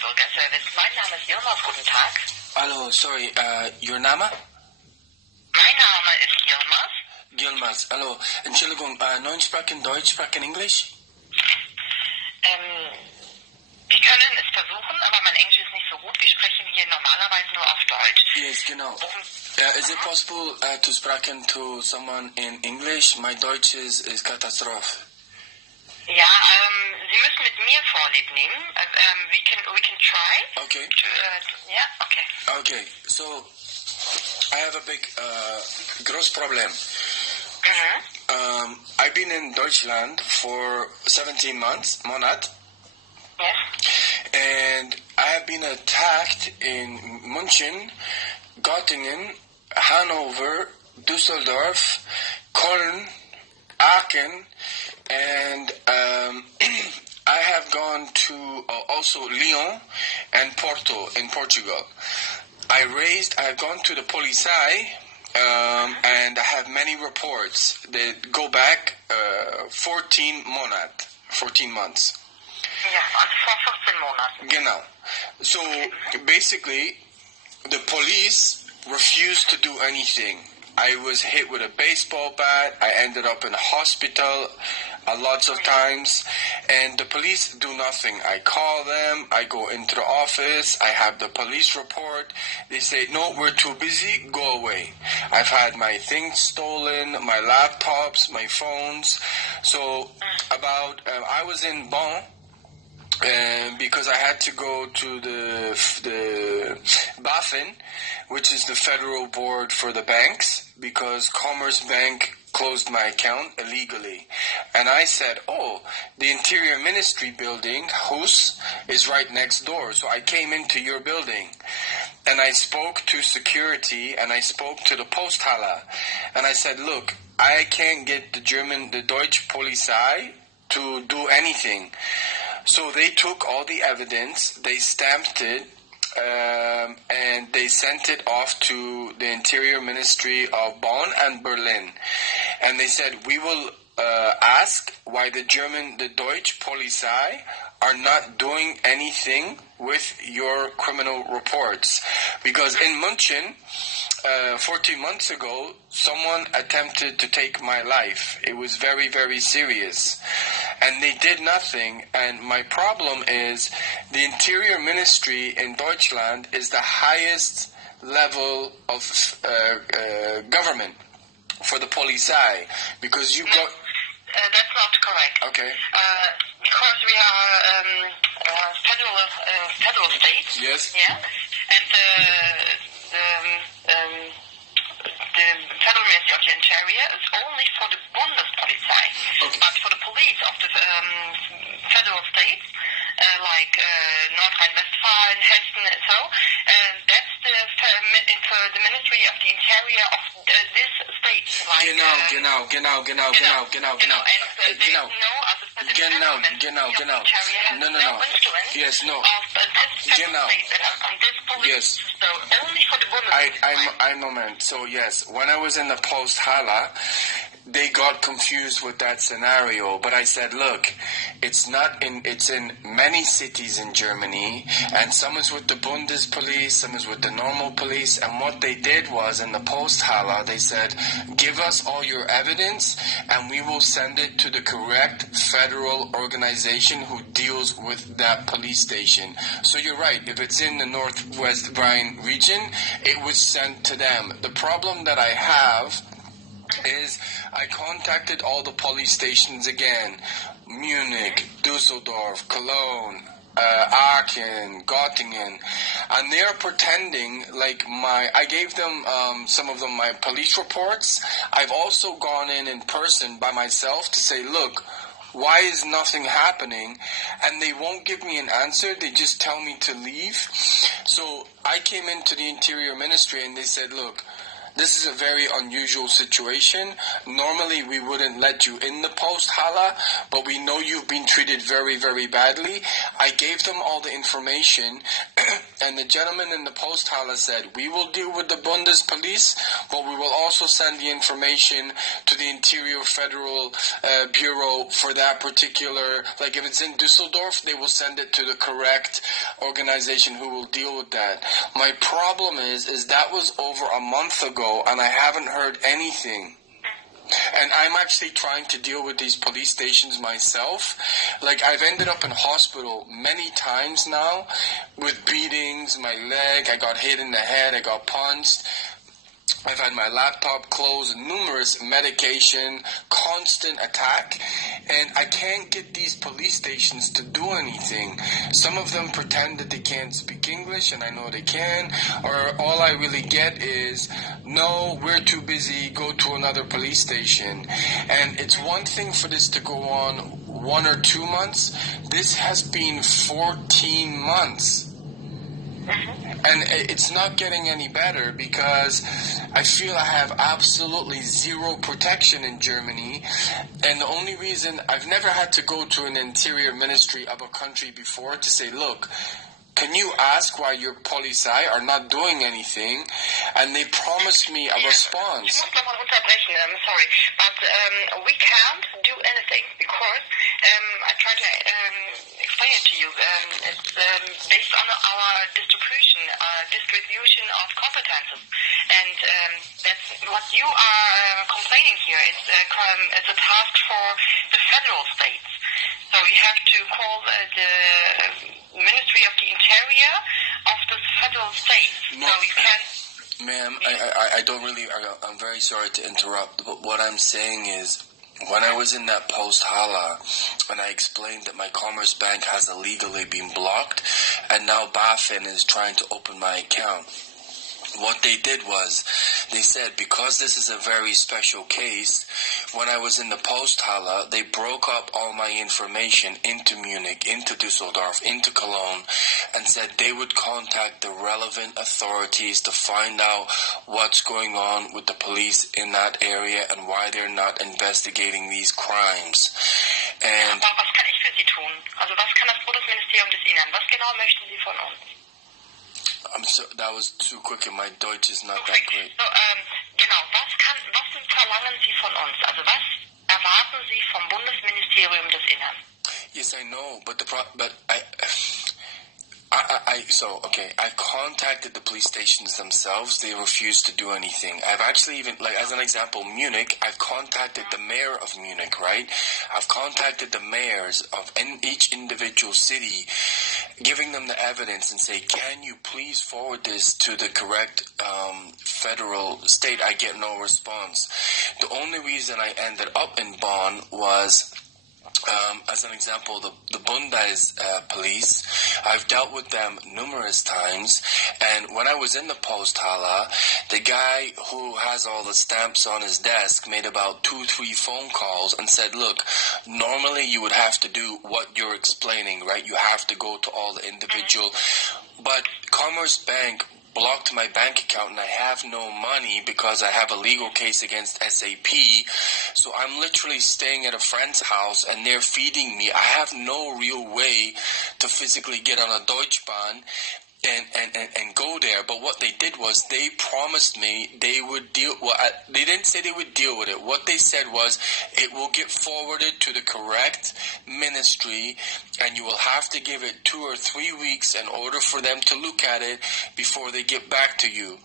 Bürgerservice. Mein Name ist Yilmaz. Guten Tag. Hallo, sorry, your Name? Mein Name ist Yilmaz. Yilmaz, hallo. Entschuldigung, neun sprechen Deutsch, sprechen Englisch? Wir können es versuchen, aber mein Englisch ist nicht so gut. Wir sprechen hier normalerweise nur auf Deutsch. Yes, genau. Is it possible to sprechen to someone in English? My Deutsch is Katastrophe. Ja, Sie müssen mit mir Vorlieb nehmen. We can try. Okay. Yeah, okay. Okay, so I have a big, gross problem. I've been in Deutschland for 17 months. Yes. And I have been attacked in München, Göttingen, Hanover, Düsseldorf, Köln, Aachen, and I have gone to also Lyon and Porto in Portugal. I've gone to the Polizei, and I have many reports that go back 14 months. Ja, also vor 14 Monaten. Genau. So basically, the police refused to do anything. I was hit with a baseball bat. I ended up in a hospital lots of times, and the police do nothing. I call them, I go into the office, I have the police report. They say, no, we're too busy, go away. I've had my things stolen, my laptops, my phones. So I was in Bonn, because I had to go to the BaFin, which is the Federal Board for the Banks, because Commerce Bank closed my account illegally. And I said, the Interior Ministry building, HUS, is right next door. So I came into your building. And I spoke to security, and I spoke to the Posthalle. And I said, look, I can't get the Deutsche Polizei to do anything. So they took all the evidence, they stamped it, and they sent it off to the Interior Ministry of Bonn and Berlin. And they said, we will ask why the Deutsche Polizei are not doing anything with your criminal reports. Because in München, 14 months ago, someone attempted to take my life. It was very, very serious. And they did nothing. And my problem is the Interior Ministry in Deutschland is the highest level of government for the Polizei. Because you got... That's not correct. Okay. Because we are federal state. Yes. Yeah. And the Federal Ministry of the Interior is only for the Bundespolizei. Okay. But for the police of the federal states, like North Rhine-Westphalia, Hessen, and so, that's the Ministry of the Interior of this state. Like, Genau. And there's no, as a Genau. no influence Yes, no. of this federal state on this police. Yes. So only for the Bundespolizei. I moment. So yes, when I was in the Posthalle, they got confused with that scenario. But I said, look, it's in many cities in Germany, and some is with the Bundespolice, some is with the normal police. And what they did was in the Posthalle, they said, give us all your evidence, and we will send it to the correct federal organization who deals with that police station. So you're right. If it's in the Northwest Rhine region, it was sent to them. The problem that I have is I contacted all the police stations again, Munich, Düsseldorf, Cologne, Aachen, Göttingen, and they're pretending like I gave them, some of them, my police reports. I've also gone in person by myself to say, look, why is nothing happening? And they won't give me an answer. They just tell me to leave. So I came into the Interior Ministry and they said, look, this is a very unusual situation. Normally, we wouldn't let you in the Posthalle, but we know you've been treated very, very badly. I gave them all the information, And the gentleman in the Posthalle said, we will deal with the Bundespolice, but we will also send the information to the Interior Federal Bureau for that particular, like if it's in Düsseldorf, they will send it to the correct organization who will deal with that. My problem is that was over a month ago, and I haven't heard anything. And I'm actually trying to deal with these police stations myself. Like, I've ended up in hospital many times now with beatings, my leg, I got hit in the head, I got punched. I've had my laptop closed, numerous medication, constant attack, and I can't get these police stations to do anything. Some of them pretend that they can't speak English, and I know they can, or all I really get is, no, we're too busy, go to another police station. And it's one thing for this to go on 1 or 2 months. This has been 14 months. And it's not getting any better because I feel I have absolutely zero protection in Germany. And the only reason I've never had to go to an interior ministry of a country before to say, look, can you ask why your police are not doing anything? And they promised me a response. Ich muss nochmal unterbrechen, I'm sorry. But we can't do anything because I try to explain it to you. It's based on our distribution of competences. And that's what you are complaining here. It's a task for the federal states. So you have to call the Ministry of the Interior of the federal states. No. So you can... Ma'am, I don't really, I'm very sorry to interrupt, but what I'm saying is, when I was in that Posthalle, and I explained that my Commerce Bank has illegally been blocked, and now BaFin is trying to open my account, what they did was, they said, because this is a very special case, when I was in the Posthalle, they broke up all my information into Munich, into Düsseldorf, into Cologne, and said they would contact the relevant authorities to find out what's going on with the police in that area and why they're not investigating these crimes. And Aber was kann ich für Sie tun? Also was kann das Bundesministerium des Innern? Was genau möchten Sie von uns? I'm so, that was too quick and my Deutsch is not that great. So, genau, was verlangen Sie von uns? Also was erwarten Sie vom Bundesministerium des Innern? Yes, I know, but I contacted the police stations themselves. They refused to do anything. I've actually even, like, as an example, Munich, I've contacted the mayor of Munich, right? I've contacted the mayors of each individual city, giving them the evidence and say, can you please forward this to the correct federal state? I get no response. The only reason I ended up in Bonn was... as an example, the Bundes police, I've dealt with them numerous times, and when I was in the Posthalle, the guy who has all the stamps on his desk made about 2-3 phone calls and said, look, normally you would have to do what you're explaining, right? You have to go to all the individual, but Commerce Bank blocked my bank account and I have no money because I have a legal case against SAP. So I'm literally staying at a friend's house and they're feeding me. I have no real way to physically get on a Deutschbahn and go there. But what they did was they promised me they would deal. Well, they didn't say they would deal with it. What they said was it will get forwarded to the correct ministry, and you will have to give it 2 or 3 weeks in order for them to look at it before they get back to you.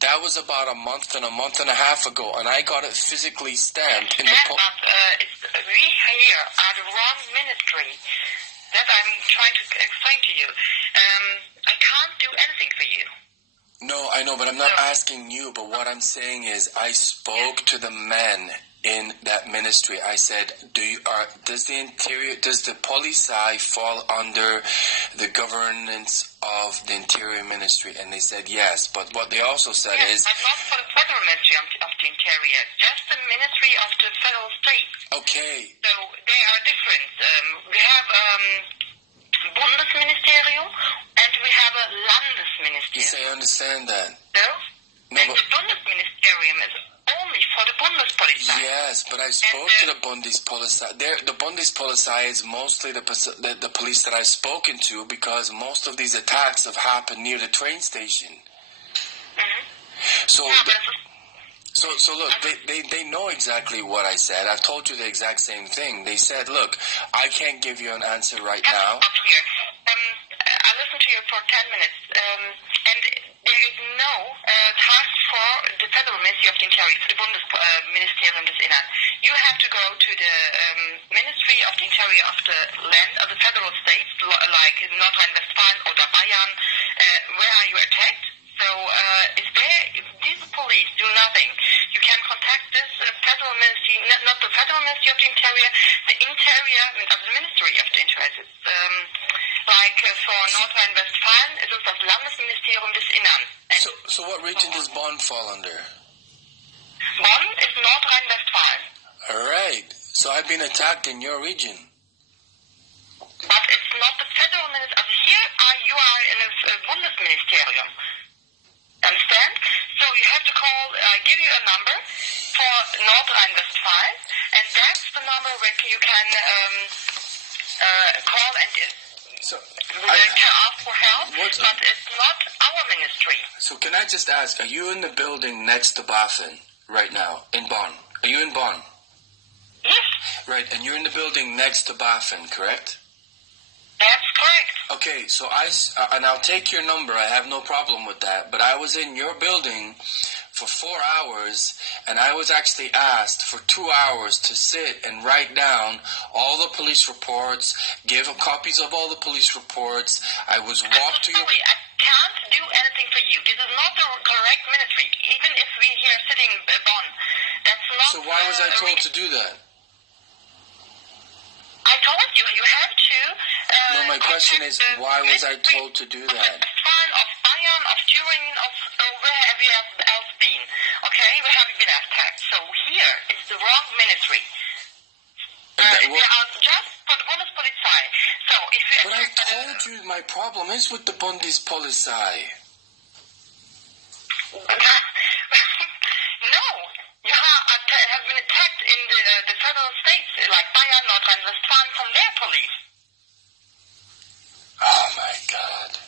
That was about a month and a half ago, and I got it physically stamped in the we here are the wrong ministry. That I'm trying to explain to you. I can't do anything for you. No, I know, but I'm not asking you. But what I'm saying is, I spoke to the men in that ministry. I said, does the Polizei fall under the governance of the Interior Ministry? And they said yes. But what they also said is, I'm not for the Federal Ministry of the Interior, just the Ministry of the Federal State. Okay. So they are different. We have Bundesministerium and we have a Landesministerium. Yes, I understand that. No? No, And but the Bundesministerium is only for the Bundespolizei. Yes, but I spoke to the Bundespolizei. The Bundespolizei is mostly the police that I've spoken to, because most of these attacks have happened near the train station. So look, they know exactly what I said. I've told you the exact same thing. They said, look, I can't give you an answer right now. I listened to you for 10 minutes, and there is no task for the Federal Ministry of the Interior, for the Bundesministerium des Innern. You have to go to the Ministry of the Interior of the land, of the federal states, like North Rhine-Westphalia or Bayern. Where are you attacked? So these police do nothing. You can contact this federal ministry, not the Federal Ministry of the Interior, the Interior, the Ministry of the Interior. Like for North Rhine-Westphalia, it is das Landesministerium des Innern. So what region does Bonn fall under? Bonn is North Rhine-Westphalia. All right. So I've been attacked in your region. But it's not the federal ministry. Here you are in a Bundesministerium. Understand? So you have to call, give you a number for North Rhine-Westphalia, and that's the number where you can call and can ask for help, but it's not our ministry. So can I just ask, are you in the building next to BAFEN right now, in Bonn? Are you in Bonn? Yes. Right, and you're in the building next to BAFEN, correct? That's correct. Okay, so and I'll take your number. I have no problem with that. But I was in your building for 4 hours, and I was actually asked for 2 hours to sit and write down all the police reports, give copies of all the police reports. I was walked to your... Sorry, I can't do anything for you. This is not the correct ministry. Even if we're here sitting in Bonn, that's not... So why was I told to do that? I told you, you have to... No, my question is, why was I told to do that? Of Bayern, of Turin, of wherever you have else been. Okay, we haven't been attacked. So here, it's the wrong ministry. They are just for the Bundespolizei. So if you... But I told you my problem is with the Bundespolizei. No, you have been attacked in the federal states, like Bayern, North Rhine-Westphalia, from their police. Oh my God.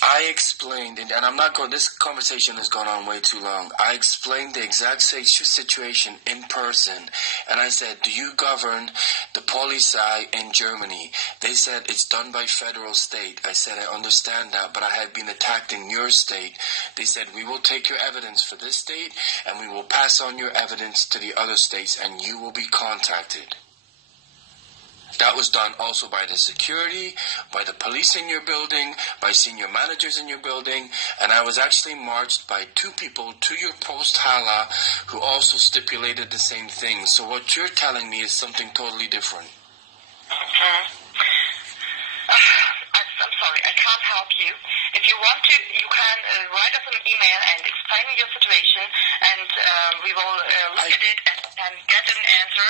I explained, and I'm not going, this conversation has gone on way too long. I explained the exact situation in person, and I said, do you govern the Polizei in Germany? They said, it's done by federal state. I said, I understand that, but I have been attacked in your state. They said, we will take your evidence for this state, and we will pass on your evidence to the other states, and you will be contacted. That was done also by the security, by the police in your building, by senior managers in your building, and I was actually marched by 2 people to your post Hala who also stipulated the same thing. So what you're telling me is something totally different. I'm sorry, I can't help you. If you want to, you can write us an email and explain your situation, and we will look at it and get an answer.